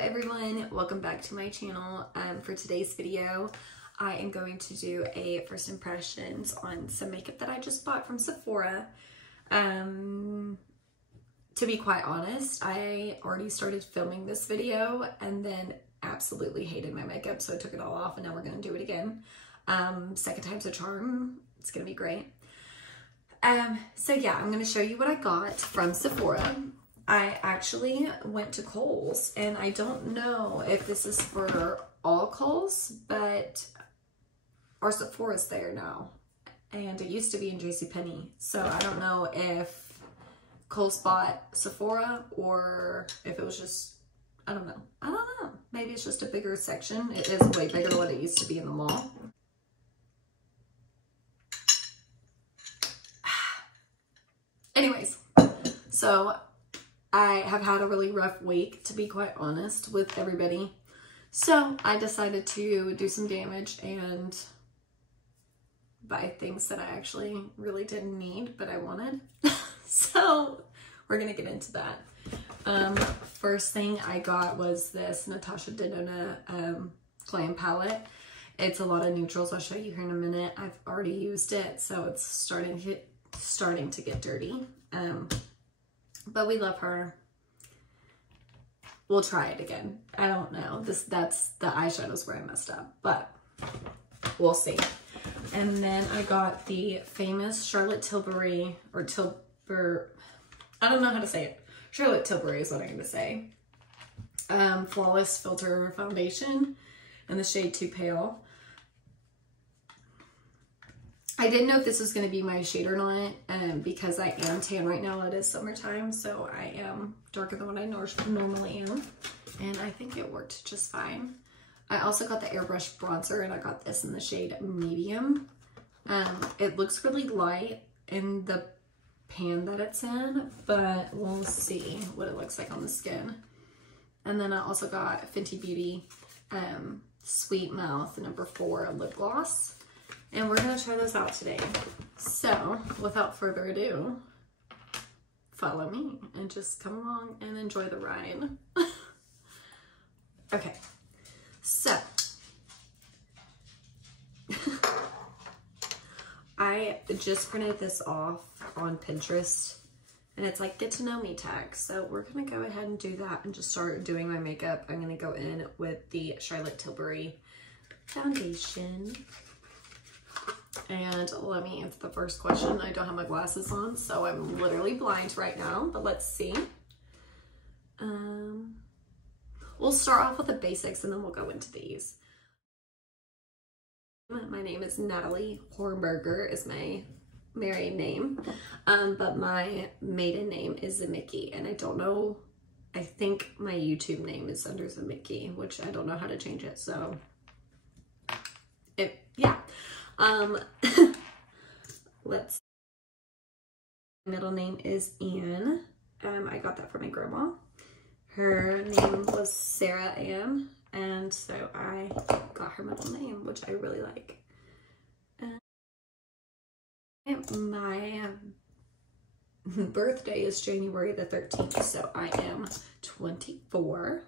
everyone, welcome back to my channel. For today's video, I am going to do a first impressions on some makeup that I just bought from Sephora. To be quite honest, I already started filming this video and then absolutely hated my makeup, so I took it all off and now we're going to do it again. Second time's a charm. It's going to be great. So yeah, I'm going to show you what I got from Sephora. I actually went to Kohl's, and I don't know if this is for all Kohl's, but our Sephora's there now, and it used to be in JCPenney, so I don't know if Kohl's bought Sephora or if it was just, I don't know. Maybe it's just a bigger section. It is way bigger than what it used to be in the mall. Anyways, so I have had a really rough week, to be quite honest, with everybody. So I decided to do some damage and buy things that I actually really didn't need, but I wanted. So we're gonna get into that. First thing I got was this Natasha Denona Glam Palette. It's a lot of neutrals. I'll show you here in a minute. I've already used it, so it's starting to get dirty. But we love her. We'll try it again. I don't know. That's the eyeshadows where I messed up, but we'll see. And then I got the famous Charlotte Tilbury, or I don't know how to say it. Charlotte Tilbury is what I'm going to say. Flawless Filter Foundation in the shade Too Pale. I didn't know if this was going to be my shade or not, because I am tan right now. It is summertime, so I am darker than what I normally am, and I think it worked just fine. I also got the airbrush bronzer, and I got this in the shade Medium. It looks really light in the pan that it's in, but we'll see what it looks like on the skin. And then I also got Fenty Beauty Sweet Mouth No. 4 lip gloss. And we're going to try those out today. So, without further ado, follow me and just come along and enjoy the ride. Okay, so I just printed this off on Pinterest, and it's like get to know me tag. So we're going to go ahead and do that and just start doing my makeup. I'm going to go in with the Charlotte Tilbury foundation. And let me answer the first question. I don't have my glasses on, so I'm literally blind right now, but let's see. We'll start off with the basics and then we'll go into these. My name is Natalie Hornberger is my married name, but my maiden name is Zamicki, and I don't know, I think my YouTube name is under Zamicki, which I don't know how to change it, so yeah. Let's, middle name is Anne. I got that from my grandma. Her name was Sarah Ann, and so I got her middle name, which I really like. My birthday is January the 13th, so I am 24.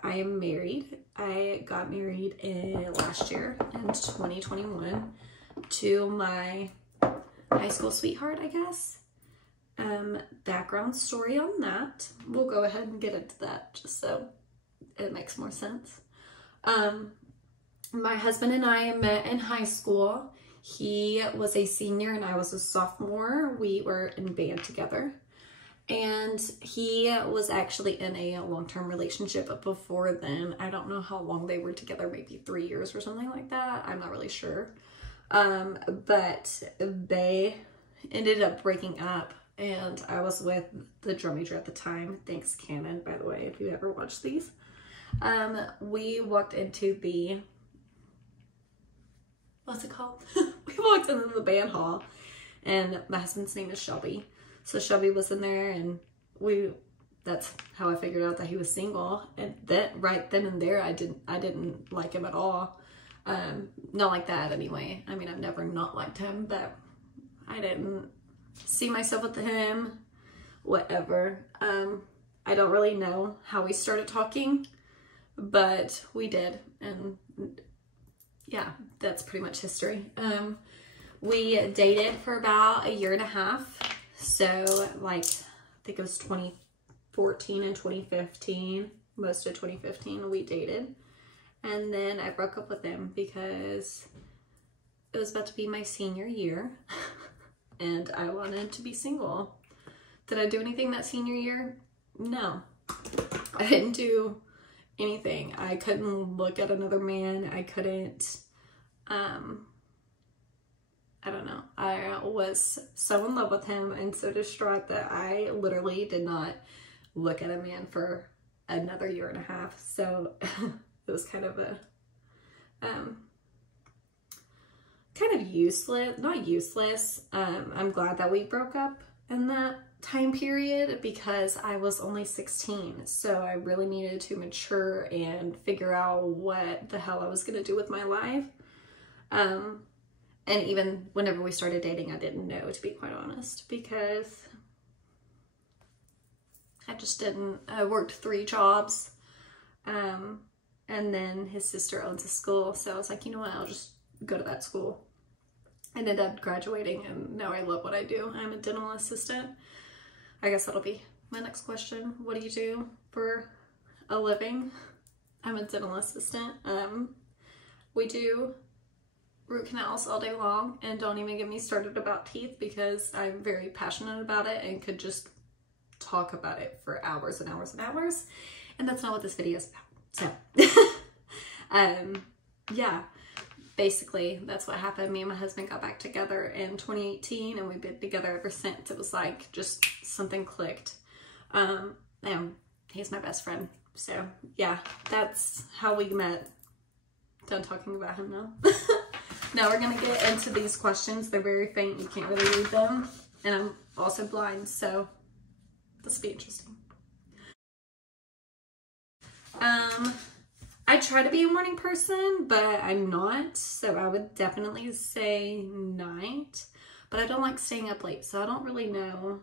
I am married. I got married last year in 2021 to my high school sweetheart, I guess. Background story on that. We'll go ahead and get into that just so it makes more sense. My husband and I met in high school. He was a senior and I was a sophomore. We were in band together. And he was actually in a long-term relationship before then. I don't know how long they were together, maybe 3 years or something like that. I'm not really sure. But they ended up breaking up, and I was with the drum major at the time. Thanks, Canon, by the way, if you ever watch these. We walked into the, what's it called? We walked into the band hall, and my husband's name is Shelby. So Shelby was in there, and that's how I figured out that he was single. And that right then and there, I didn't like him at all. Not like that anyway. I mean, I've never not liked him, but I didn't see myself with him, whatever. I don't really know how we started talking, but we did. And yeah, that's pretty much history. We dated for about a year and a half. So like, I think it was 2014 and 2015, most of 2015 we dated. And then I broke up with him because it was about to be my senior year and I wanted to be single. Did I do anything that senior year? No, I didn't do anything. I couldn't look at another man. I couldn't, I don't know. I was so in love with him and so distraught that I literally did not look at a man for another year and a half. So it was kind of a, kind of useless, not useless. I'm glad that we broke up in that time period because I was only 16. So I really needed to mature and figure out what the hell I was going to do with my life. And even whenever we started dating, I didn't know, to be quite honest, because I just didn't. I worked 3 jobs. And then his sister owns a school. So I was like, you know what, I'll just go to that school. I ended up graduating and now I love what I do. I'm a dental assistant. I guess that'll be my next question. What do you do for a living? I'm a dental assistant. We do root canals all day long, and don't even get me started about teeth because I'm very passionate about it and could just talk about it for hours and hours and hours. And that's not what this video is about. So, yeah, basically that's what happened. Me and my husband got back together in 2018 and we've been together ever since. It was like just something clicked. And he's my best friend. So yeah, that's how we met. Done talking about him now. Now we're gonna get into these questions. They're very faint, you can't really read them. And I'm also blind, so this will be interesting. I try to be a morning person, but I'm not. So I would definitely say night, but I don't like staying up late. So I don't really know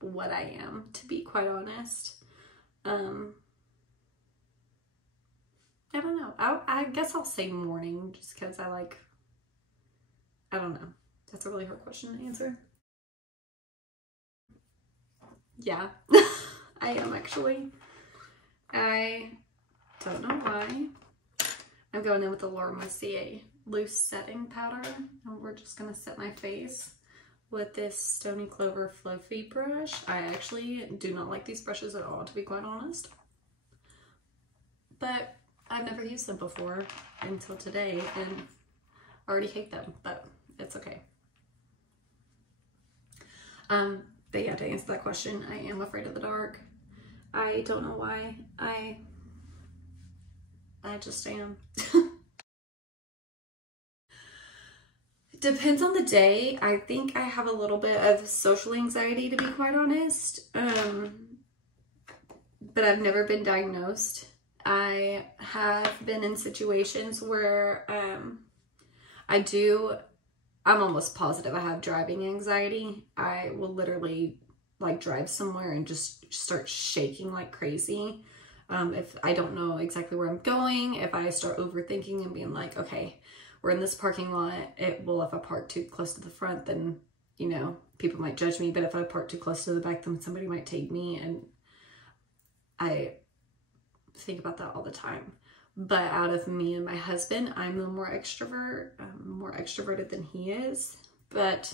what I am, to be quite honest. I don't know. I guess I'll say morning just because I don't know. That's a really hard question to answer. Yeah, I am actually. I don't know why. I'm going in with the Laura Mercier loose setting powder. And we're just going to set my face with this Stony Clover Fluffy brush. I actually do not like these brushes at all, to be quite honest. But I've never used them before until today and I already hate them, but it's okay. But yeah, to answer that question, I am afraid of the dark. I don't know why. I just am. Depends on the day. I think I have a little bit of social anxiety, to be quite honest. But I've never been diagnosed. I have been in situations where I'm almost positive I have driving anxiety. I will literally like drive somewhere and just start shaking like crazy. If I don't know exactly where I'm going, if I start overthinking and being like, okay, we're in this parking lot. If I park too close to the front, then, you know, people might judge me. But if I park too close to the back, then somebody might take me. And I think about that all the time. But out of me and my husband, I'm the more extroverted than he is, but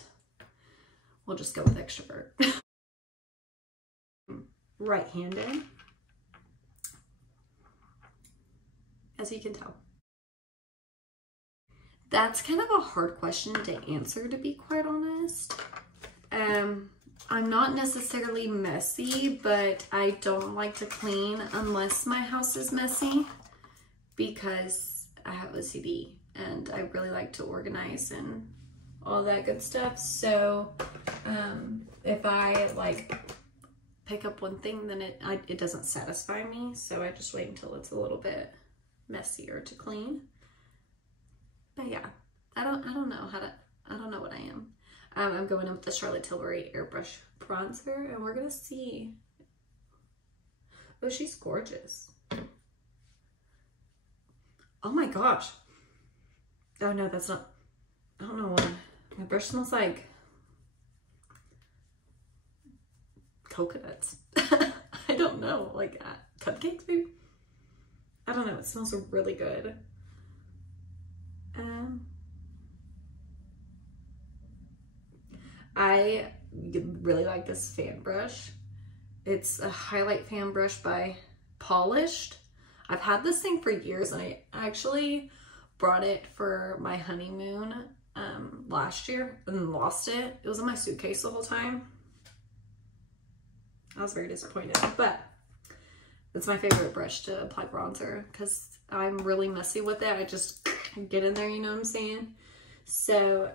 we'll just go with extrovert. Right-handed, as you can tell. That's kind of a hard question to answer, to be quite honest. I'm not necessarily messy, but I don't like to clean unless my house is messy because I have OCD and I really like to organize and all that good stuff. So if I like pick up one thing, then it doesn't satisfy me. So I just wait until it's a little bit messier to clean. But yeah, I don't know what I am. I'm going in with the Charlotte Tilbury Airbrush Bronzer, and we're gonna see Oh, she's gorgeous. Oh my gosh. Oh no, that's not, I don't know what. My brush smells like coconuts. I don't know, like cupcakes maybe? I don't know, it smells really good. I really like this fan brush. It's a highlight fan brush by Polished. I've had this thing for years, and I actually brought it for my honeymoon last year and lost it. It was in my suitcase the whole time. I was very disappointed, but it's my favorite brush to apply bronzer because I'm really messy with it. I just get in there, you know what I'm saying? So,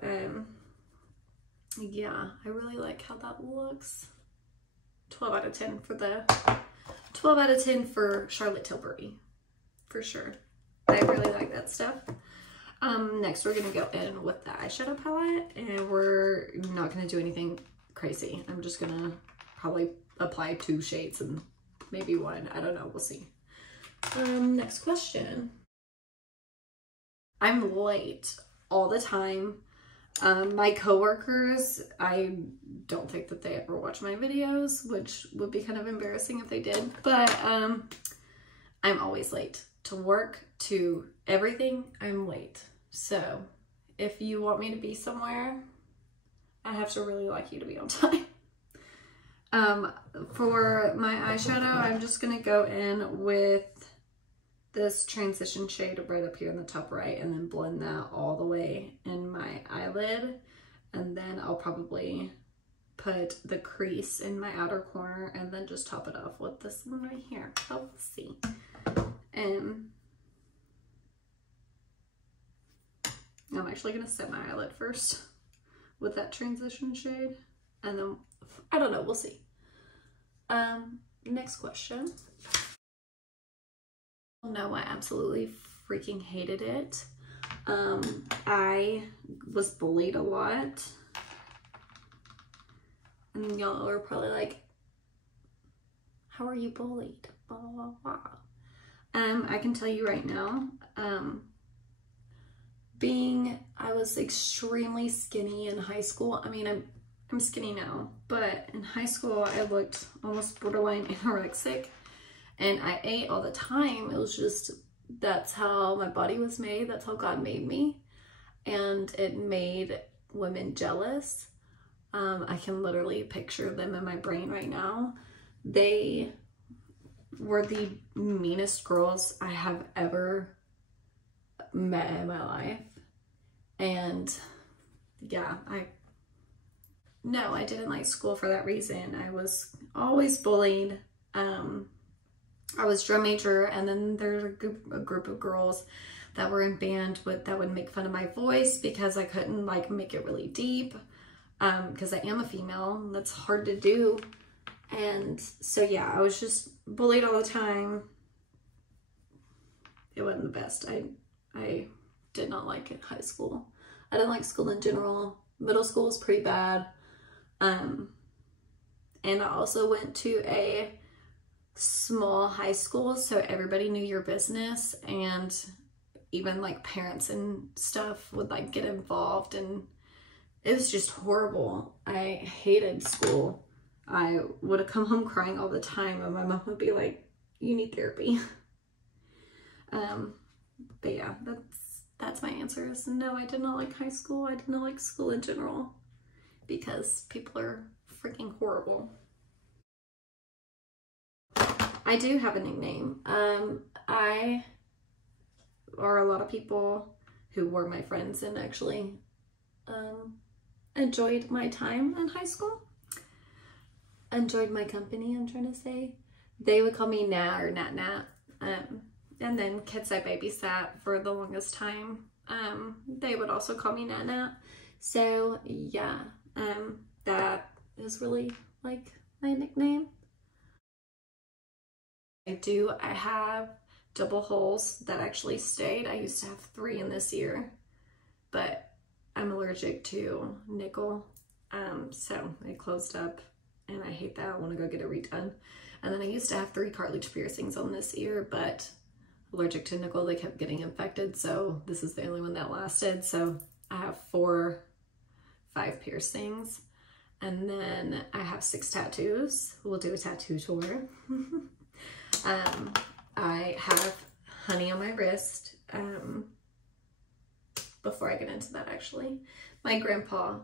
yeah, I really like how that looks. 12 out of 10 for the 12 out of 10 for Charlotte Tilbury, for sure. I really like that stuff. Next we're gonna go in with the eyeshadow palette, and we're not gonna do anything crazy. I'm just gonna probably apply 2 shades and maybe 1. I don't know, we'll see. Next question. I'm late all the time. My coworkers, I don't think that they ever watch my videos, which would be kind of embarrassing if they did, but I'm always late to work, to everything. I'm late. So if you want me to be somewhere, I have to really like you to be on time. For my eyeshadow, I'm just gonna go in with this transition shade right up here in the top right, and then blend that all the way in my eyelid, and then I'll probably put the crease in my outer corner and then just top it off with this one right here. So let's see. I'm actually gonna set my eyelid first with that transition shade, and then I don't know, we'll see. Next question. No, I absolutely freaking hated it. I was bullied a lot, and y'all are probably like, how are you bullied? Blah, blah, blah. I can tell you right now, I was extremely skinny in high school. I mean, I'm skinny now, but in high school I looked almost borderline anorexic, and I ate all the time. It was just, that's how my body was made. That's how God made me, and it made women jealous. I can literally picture them in my brain right now. They were the meanest girls I have ever met in my life. And yeah, I didn't like school for that reason. I was always bullied. I was drum major, and then there's a group of girls that were in band that would make fun of my voice because I couldn't like make it really deep, because I am a female. That's hard to do. And so yeah, I was just bullied all the time. It wasn't the best. I did not like it. High school. I didn't like school in general. Middle school was pretty bad. And I also went to a small high school, so everybody knew your business, and even like parents and stuff would like get involved, and it was just horrible. I hated school. I would have come home crying all the time, and my mom would be like, you need therapy. But yeah, that's my answer. Is no, I did not like high school. I did not like school in general because people are freaking horrible. I do have a nickname. I or a lot of people who were my friends and actually enjoyed my time in high school. Enjoyed my company, I'm trying to say. They would call me Nat or Nat Nat. And then kids I babysat for the longest time, they would also call me Nat Nat. So yeah, that is really like my nickname. I have double holes that actually stayed. I used to have 3 in this year, but I'm allergic to nickel, so it closed up, and I hate that. I want to go get it redone. And then I used to have 3 cartilage piercings on this ear, but allergic to nickel, they kept getting infected. So this is the only one that lasted. So I have 5 piercings. And then I have 6 tattoos. We'll do a tattoo tour. I have honey on my wrist. Before I get into that, actually, my grandpa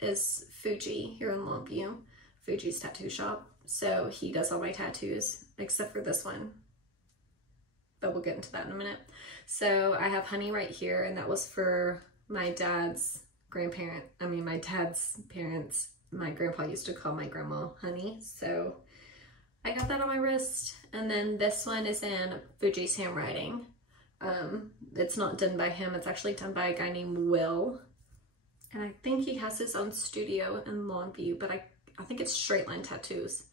is Fuji here in Longview, Fuji's tattoo shop. So he does all my tattoos except for this one, but we'll get into that in a minute. So I have honey right here, and that was for my dad's my dad's parents. My grandpa used to call my grandma Honey, so I got that on my wrist. And then this one is in Fuji's handwriting. It's not done by him, it's actually done by a guy named Will. And I think he has his own studio in Longview, but I think it's straight line tattoos.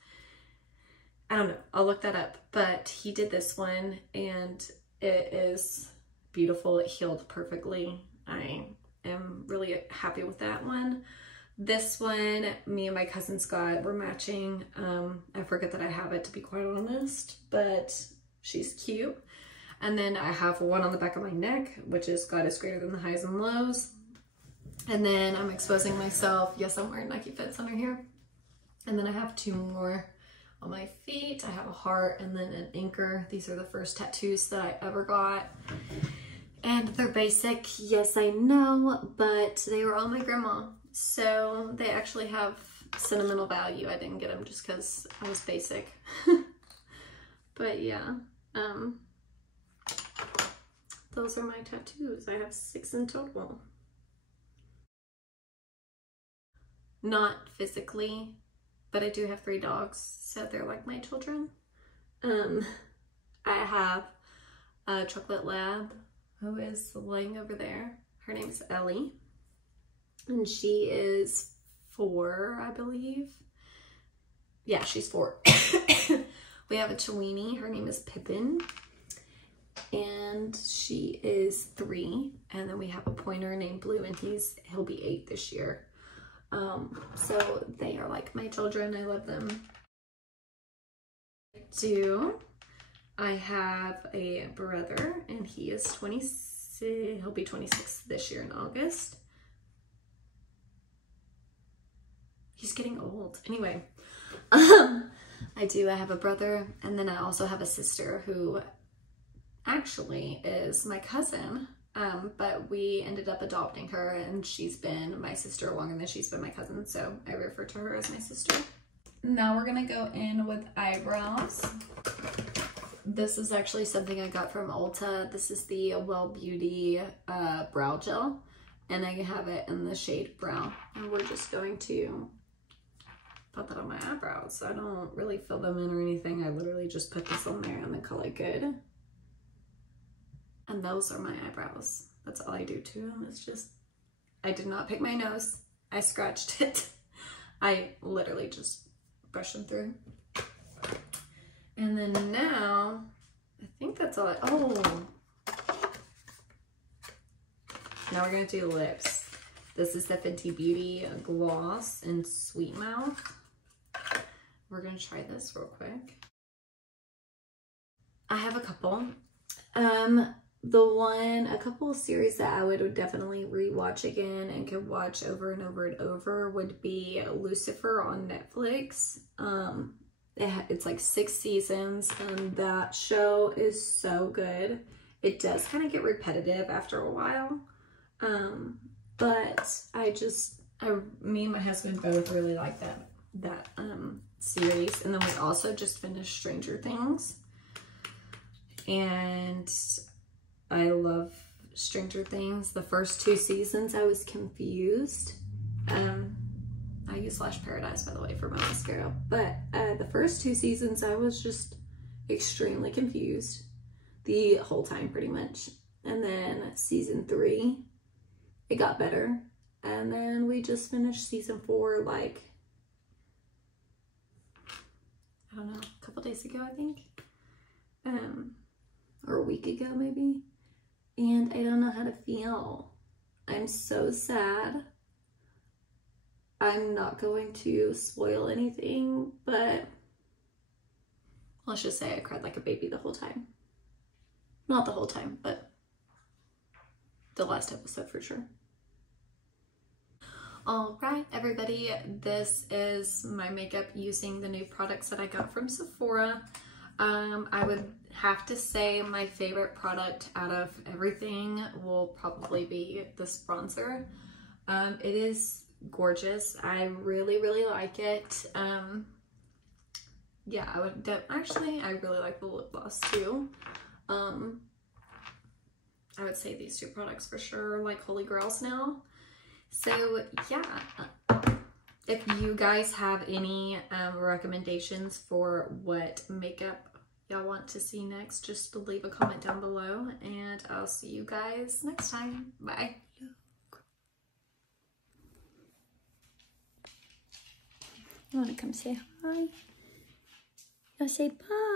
I don't know, I'll look that up. But he did this one and it is beautiful. It healed perfectly. I am really happy with that one. This one, me and my cousin Scott were matching. I forget that I have it, to be quite honest, but she's cute. And then I have one on the back of my neck, which is God is greater than the highs and lows. And then I'm exposing myself. Yes, I'm wearing Nike Fits under here. And then I have 2 more on my feet. I have a heart and then an anchor. These are the first tattoos that I ever got. And they're basic, yes I know, but they were on my grandma. So they actually have sentimental value. I didn't get them just because I was basic. But yeah, those are my tattoos. I have 6 in total. Not physically, but I do have 3 dogs, so they're like my children. I have a chocolate lab who is laying over there. Her name's Ellie, and she is 4, I believe. Yeah, she's 4. We have a Chiweenie. Her name is Pippin, and she is 3. And then we have a pointer named Blue, and he'll be 8 this year. So they are like my children. I love them. I have a brother, and he is 26. He'll be 26 this year in August. He's getting old. Anyway, I have a brother, and then I also have a sister who actually is my cousin, but we ended up adopting her, and she's been my sister longer than she's been my cousin, so I refer to her as my sister. Now we're gonna go in with eyebrows. This is actually something I got from Ulta. This is the Well Beauty brow gel, and I have it in the shade brown. And we're just going to put that on my eyebrows. I don't really fill them in or anything. I literally just put this on there and they call it good. And those are my eyebrows. That's all I do to them. It's just, I did not pick my nose. I scratched it. I literally just brush them through. And then now, I think that's all now we're gonna do lips. This is the Fenty Beauty Gloss in Sweet Mouth. We're gonna try this real quick. I have a couple. A couple of series that I would definitely rewatch again and could watch over and over and over would be Lucifer on Netflix. It's like 6 seasons, and that show is so good. It does kind of get repetitive after a while, but me and my husband both really like that series. And then we also just finished Stranger Things, and I love Stranger Things. The first 2 seasons I was confused. I use Lash Paradise, by the way, for my mascara. But the first 2 seasons, I was just extremely confused the whole time, pretty much. And then season 3, it got better. And then we just finished season 4, like, I don't know, a couple days ago, I think. Or a week ago, maybe. And I don't know how to feel. I'm so sad. I'm not going to spoil anything, but let's just say I cried like a baby the whole time. Not the whole time, but the last episode for sure. Alright everybody, this is my makeup using the new products that I got from Sephora. I would have to say my favorite product out of everything will probably be this bronzer. It is gorgeous. I really like it. Yeah, I would actually, I really like the lip gloss too. I would say these two products for sure are like holy grails now. So yeah, if you guys have any recommendations for what makeup y'all want to see next, just leave a comment down below, and I'll see you guys next time. Bye. You want to come say hi? You want to say bye?